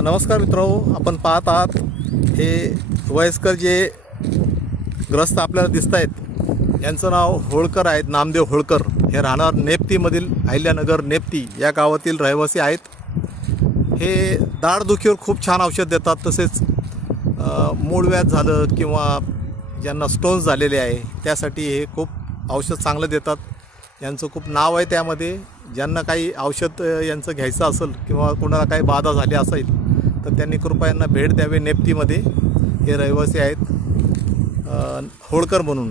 नमस्कार मित्रांनो, आपण पाहत आहात हे वयस्कर जे ग्रस्त आपल्याला दिसत आहेत यांचं नाव होळकर आहेत, नामदेव होळकर. हे राहणार नेप्तीमधील अहिल्यानगर नेप्ती या गावातील रहिवासी आहेत. हे दाढदुखीवर खूप छान औषध देतात. तसेच मूळव्याध झालं किंवा ज्यांना स्टोन्स झालेले आहे त्यासाठी हे खूप औषध चांगलं देतात. यांचं खूप नाव आहे त्यामध्ये. ज्यांना काही औषध यांचं घ्यायचं असेल किंवा कोणाला काही बाधा झाली असेल तर त्यांनी कृपया यांना भेट द्यावे. नेप्तीमध्ये हे रहिवासी आहेत होळकर म्हणून.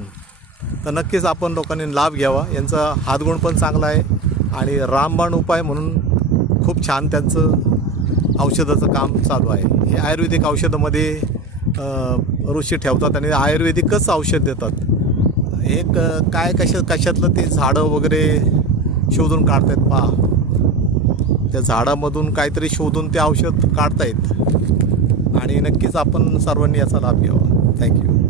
तर नक्कीच आपण लोकांनी लाभ घ्यावा. यांचा हातगुण पण चांगला आहे आणि रामबाण उपाय म्हणून खूप छान त्यांचं औषधाचं काम चालू आहे. हे आयुर्वेदिक औषधामध्ये ऋषी ठेवतात आणि आयुर्वेदिकच औषध देतात. हे काय कशातलं ते झाडं वगैरे शोधून काढतायत. पहा, त्या झाडामधून काहीतरी शोधून ते औषध काढतायत आणि नक्कीच आपण सर्वांनी याचा लाभ घ्यावा. थँक्यू.